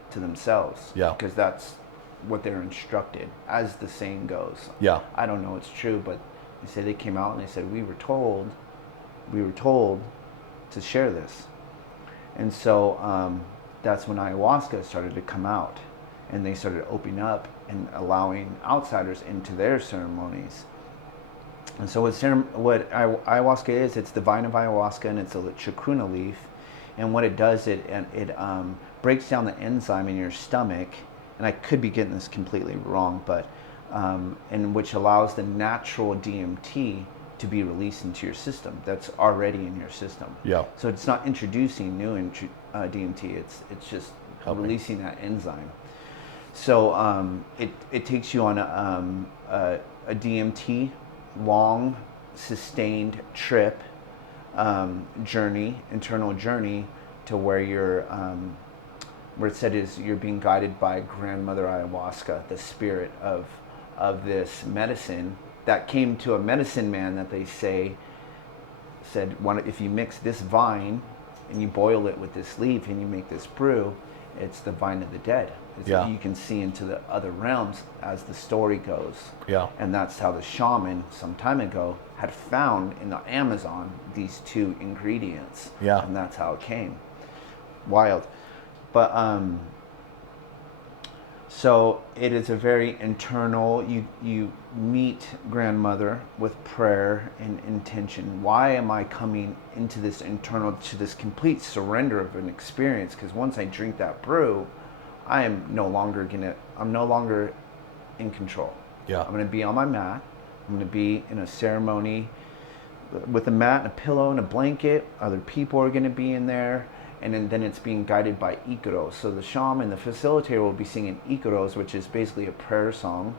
to themselves. Yeah. Because that's what they're instructed, as the saying goes. Yeah. I don't know it's true, but they say they came out and they said we were told to share this, and so that's when ayahuasca started to come out. And they started opening up and allowing outsiders into their ceremonies. And so what ayahuasca is, it's the vine of ayahuasca, and it's a chacruna leaf. And what it does, it breaks down the enzyme in your stomach. And I could be getting this completely wrong, but and which allows the natural DMT to be released into your system. That's already in your system. Yeah. So it's not introducing new DMT. It's just releasing that enzyme. So it takes you on a DMT long, sustained trip, internal journey to where where it said is you're being guided by grandmother ayahuasca, the spirit of this medicine that came to a medicine man that they said, if you mix this vine and you boil it with this leaf and you make this brew, it's the vine of the dead. You can see into the other realms as the story goes. Yeah. And that's how the shaman some time ago had found in the Amazon these two ingredients. Yeah. And that's how it came. Wild. But so it is a very internal, you meet grandmother with prayer and intention. Why am I coming into this internal, to this complete surrender of an experience? Because once I drink that brew, I'm no longer in control. Yeah. I'm gonna be on my mat. I'm gonna be in a ceremony with a mat and a pillow and a blanket. Other people are gonna be in there. And then it's being guided by icaros. So the shaman, the facilitator, will be singing icaros, which is basically a prayer song,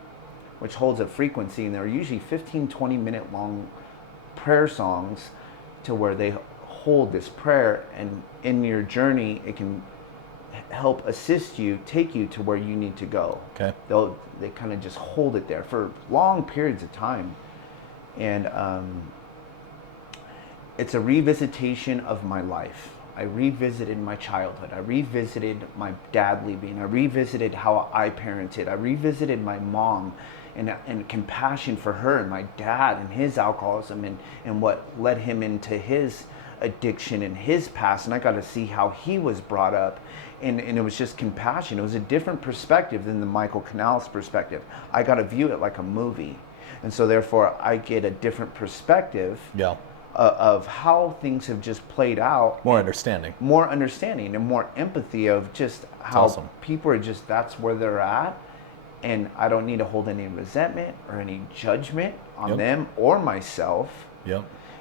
which holds a frequency. And they're usually 15, 20-minute long prayer songs to where they hold this prayer. And in your journey, it can help assist you, take you to where you need to go. Okay. They kind of just hold it there for long periods of time. And it's a revisitation of my life. I revisited my childhood. I revisited my dad leaving. I revisited how I parented. I revisited my mom and compassion for her and my dad and his alcoholism and what led him into his addiction and his past. And I got to see how he was brought up. And it was just compassion. It was a different perspective than the Michael Canales perspective. I got to view it like a movie. And so therefore I get a different perspective of how things have just played out. More understanding And more empathy of just how people are just, that's where they're at. And I don't need to hold any resentment or any judgment on them or myself.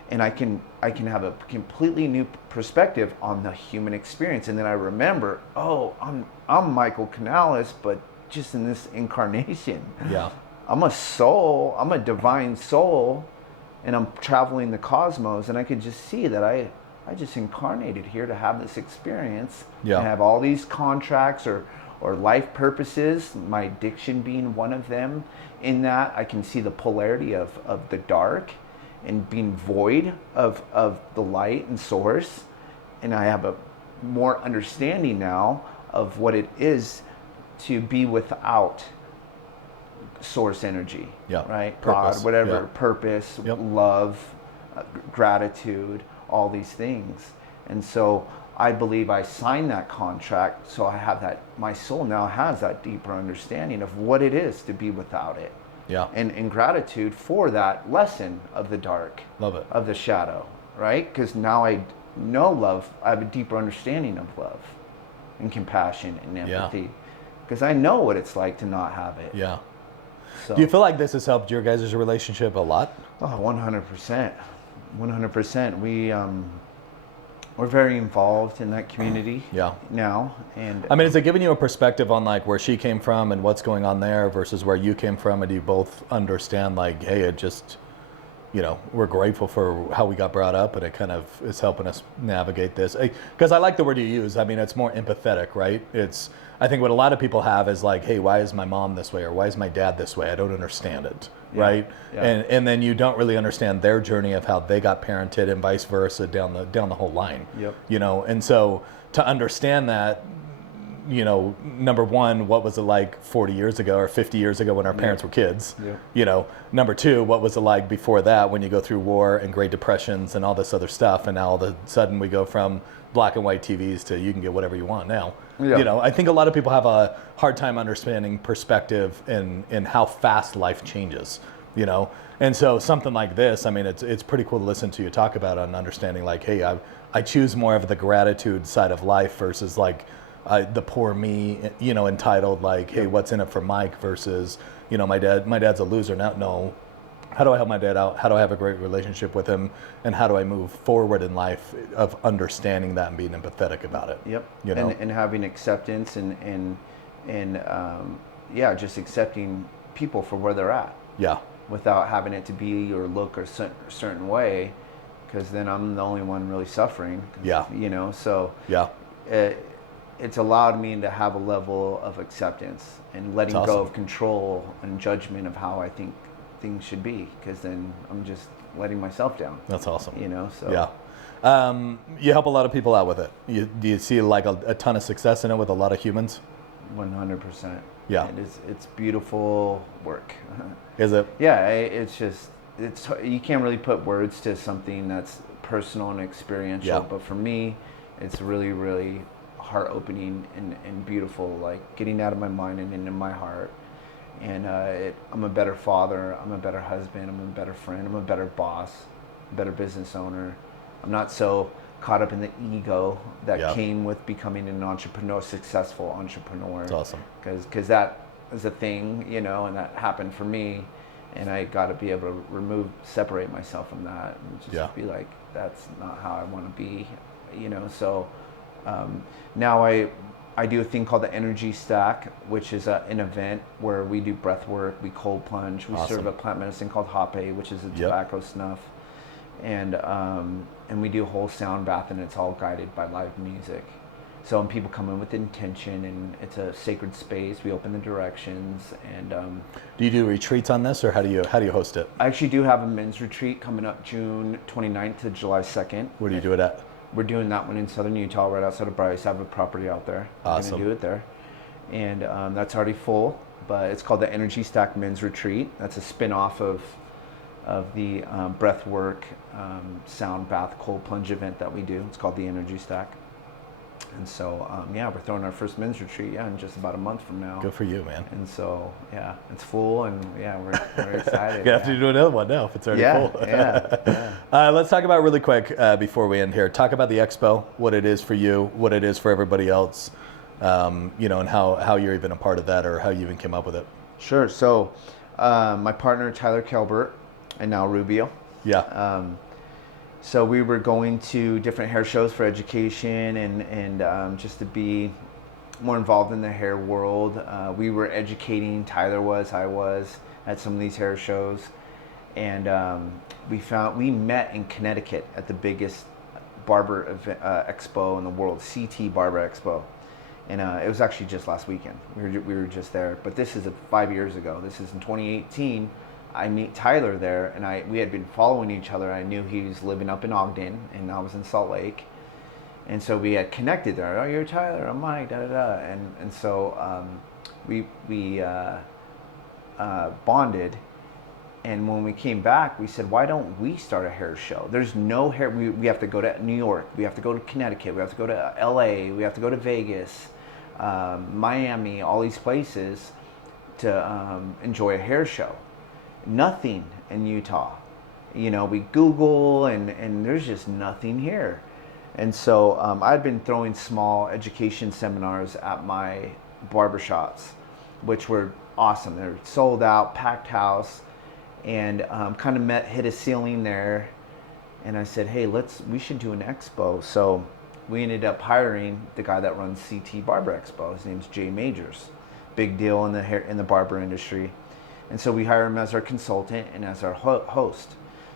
And I can have a completely new perspective on the human experience. And then I remember, oh, I'm Michael Canales, but just in this incarnation. I'm a soul, I'm a divine soul, and I'm traveling the cosmos, and I could just see that I just incarnated here to have this experience. And have all these contracts or life purposes, my addiction being one of them. In that, I can see the polarity of the dark and being void of the light and source. And I have a more understanding now of what it is to be without source energy, right? Purpose. God, whatever, purpose, love, gratitude, all these things. And so I believe I signed that contract, so I have that, my soul now has that deeper understanding of what it is to be without it. And gratitude for that lesson of the dark, of the shadow, right? Because now I know love, I have a deeper understanding of love and compassion and empathy, because I know what it's like to not have it. So, do you feel like this has helped your guys' relationship a lot? Oh, 100%. 100%. We're very involved in that community now. And I mean, is it giving you a perspective on like where she came from and what's going on there versus where you came from? And do you both understand like, hey, it just, we're grateful for how we got brought up, and it kind of is helping us navigate this. Because I like the word you use. I mean, it's more empathetic, right? I think what a lot of people have is like, hey, why is my mom this way? Or why is my dad this way? I don't understand it, right? And then you don't really understand their journey of how they got parented and vice versa down the whole line. And so to understand that, number one, what was it like 40 years ago or 50 years ago when our parents were kids? Number two, what was it like before that when you go through war and Great Depressions and all this other stuff, and now all of a sudden we go from black and white TVs to you can get whatever you want now. I think a lot of people have a hard time understanding perspective in how fast life changes, And so something like this, I mean, it's pretty cool to listen to you talk about on understanding like, hey, I choose more of the gratitude side of life versus like the poor me, entitled like, hey, what's in it for Mike versus, my dad's a loser now. No. How do I help my dad out? How do I have a great relationship with him? And how do I move forward in life of understanding that and being empathetic about it? And having acceptance and just accepting people for where they're at. Without having it to be or look a certain way, because then I'm the only one really suffering. So it's allowed me to have a level of acceptance and letting go of control and judgment of how I think things should be, because then I'm just letting myself down. That's awesome. So you help a lot of people out with it. Do you see like a ton of success in it with a lot of humans? 100%. It's beautiful work. Is it? It's you can't really put words to something that's personal and experiential, but for me it's really, really heart opening and beautiful, like getting out of my mind and into my heart. And I'm a better father, I'm a better husband, I'm a better friend, I'm a better boss, a better business owner. I'm not so caught up in the ego that came with becoming an entrepreneur, successful entrepreneur. That's awesome. Because that is a thing, and that happened for me. And I got to be able to separate myself from that and just be like, that's not how I want to be, So now I do a thing called the Energy Stack, which is an event where we do breath work, we cold plunge, we serve a plant medicine called Hape, which is a tobacco snuff, and we do a whole sound bath, and it's all guided by live music. So when people come in with intention, and it's a sacred space, we open the directions, and do you do retreats on this, or how do you host it? I actually do have a men's retreat coming up June 29th to July 2nd. Where do you do it at? We're doing that one in southern Utah, right outside of Bryce. I have a property out there. Awesome. We're going to do it there. and that's already full. But it's called the Energy Stack Men's Retreat. That's a spin-off of the breathwork sound bath cold plunge event that we do. It's called the Energy Stack. And so, yeah, we're throwing our first men's retreat, in just about a month from now. Good for you, man. And so, yeah, it's full, and yeah, we're excited. You have to do another one now if it's already full. Yeah. Let's talk about really quick before we end here. Talk about the expo, what it is for you, what it is for everybody else, you know, and how you're even a part of that, or how you even came up with it. Sure. So, my partner Tyler Kelbert and now Rubio. Yeah. So we were going to different hair shows for education and just to be more involved in the hair world. We were educating, I was, at some of these hair shows. And we met in Connecticut at the biggest barber expo in the world, CT Barber Expo. And it was actually just last weekend. We were just there. But this is 5 years ago. This is in 2018. I meet Tyler there, and we had been following each other. I knew he was living up in Ogden, and I was in Salt Lake, and so we had connected there. Oh, you're Tyler. I'm Mike. Da da da. And so we bonded, and when we came back, we said, why don't we start a hair show? There's no hair. We have to go to New York. We have to go to Connecticut. We have to go to LA. We have to go to Vegas, Miami, all these places to enjoy a hair show. Nothing in Utah. You know, we Google and there's just nothing here. And so I'd been throwing small education seminars at my barbershops, which were awesome. They're sold out, packed house, and kind of hit a ceiling there. And I said, hey, we should do an expo. So we ended up hiring the guy that runs CT Barber Expo. His name's Jay Majors. Big deal in the barber industry. And so we hired him as our consultant and as our host.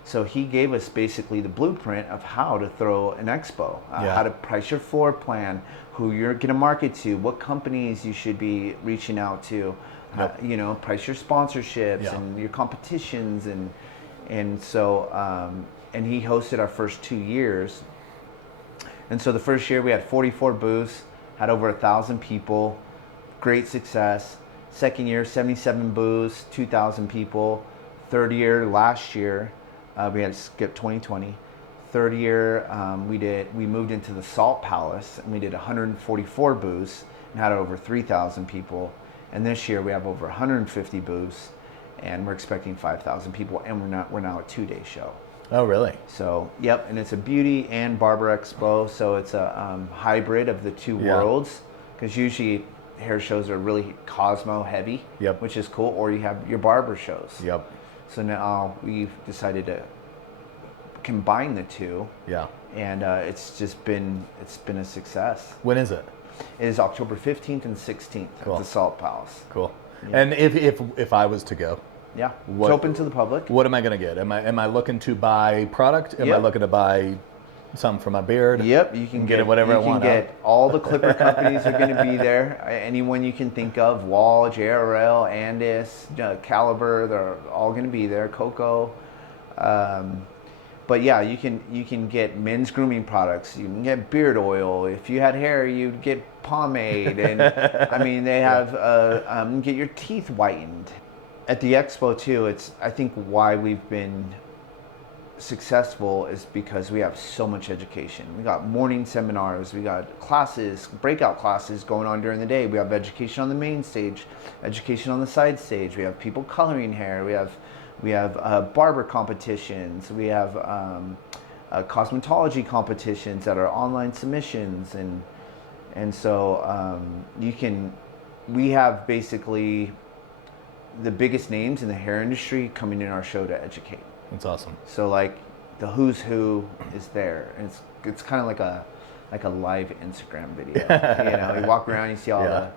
So he gave us basically the blueprint of how to throw an expo, how to price your floor plan, who you're going to market to, what companies you should be reaching out to, you know, price your sponsorships and your competitions. And so, and he hosted our first 2 years. And so the first year we had 44 booths, had over 1,000 people, great success. Second year, 77 booths, 2,000 people. Third year, last year, we had to skip 2020. Third year, we moved into the Salt Palace, and we did 144 booths and had over 3,000 people. And this year, we have over 150 booths, and we're expecting 5,000 people. And we're now a 2-day show. Oh, really? So, yep, and it's a beauty and barber expo. So it's a hybrid of the two worlds, because usually hair shows are really Cosmo heavy, which is cool, or you have your barber shows. So now we've decided to combine the two. And it's been a success. When is it? It is October 15th and 16th at the Salt Palace. Cool. And if I was to go, it's open to the public. What am I going to get? Am I looking to buy product? Am I looking to buy some for my beard? Yep, you can get whatever I want. You can get all the clipper companies are going to be there. Anyone you can think of, Wall, JRL, Andis, Caliber, they're all going to be there. Coco, but yeah, you can get men's grooming products. You can get beard oil. If you had hair, you'd get pomade, and I mean they have get your teeth whitened. At the expo too, I think why we've been successful is because we have so much education. We got morning seminars, we got classes, breakout classes going on during the day. We have education on the main stage, education on the side stage. We have people coloring hair. We have barber competitions. We have cosmetology competitions that are online submissions, and so we have basically the biggest names in the hair industry coming in our show to educate. That's awesome. So like the who's who is there, and it's kind of like a live Instagram video. You know, you walk around, you see all the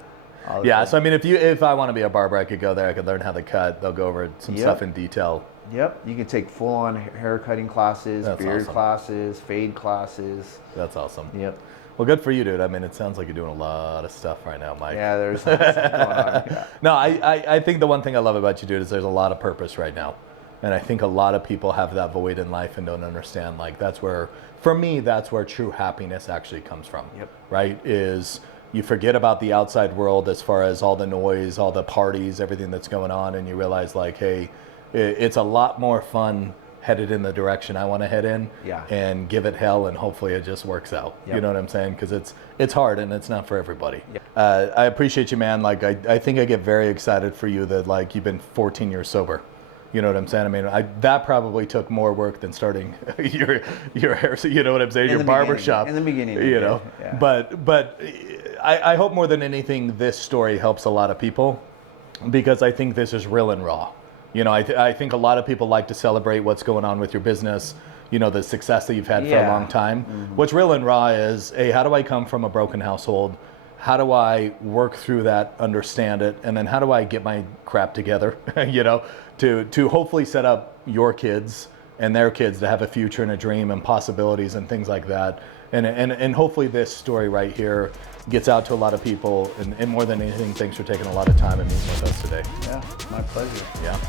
So I mean, if I want to be a barber, I could go there. I could learn how to cut. They'll go over some stuff in detail. Yep, you can take full-on hair cutting classes, beard classes, fade classes. That's awesome. Yep. Well, good for you, dude. I mean, it sounds like you're doing a lot of stuff right now, Mike. Yeah, there's lots going on. No, I think the one thing I love about you, dude, is there's a lot of purpose right now. And I think a lot of people have that void in life and don't understand. Like, that's where, for me, that's where true happiness actually comes from. Right? Is you forget about the outside world as far as all the noise, all the parties, everything that's going on, and you realize like, hey, it's a lot more fun headed in the direction I want to head in, and give it hell, and hopefully it just works out. You know what I'm saying? Because it's hard and it's not for everybody. I appreciate you, man. Like I think I get very excited for you that like you've been 14 years sober. You know what I'm saying? I mean, that probably took more work than starting your hair. You know what I'm saying? Your barber shop. In the beginning. You know, but I hope more than anything this story helps a lot of people, because I think this is real and raw. You know, I think a lot of people like to celebrate what's going on with your business, you know, the success that you've had for a long time. What's real and raw is, hey, how do I come from a broken household? How do I work through that, understand it, and then how do I get my crap together, you know, to hopefully set up your kids and their kids to have a future and a dream and possibilities and things like that. And hopefully this story right here gets out to a lot of people. And more than anything, thanks for taking a lot of time and meeting with us today. Yeah, my pleasure. Yeah.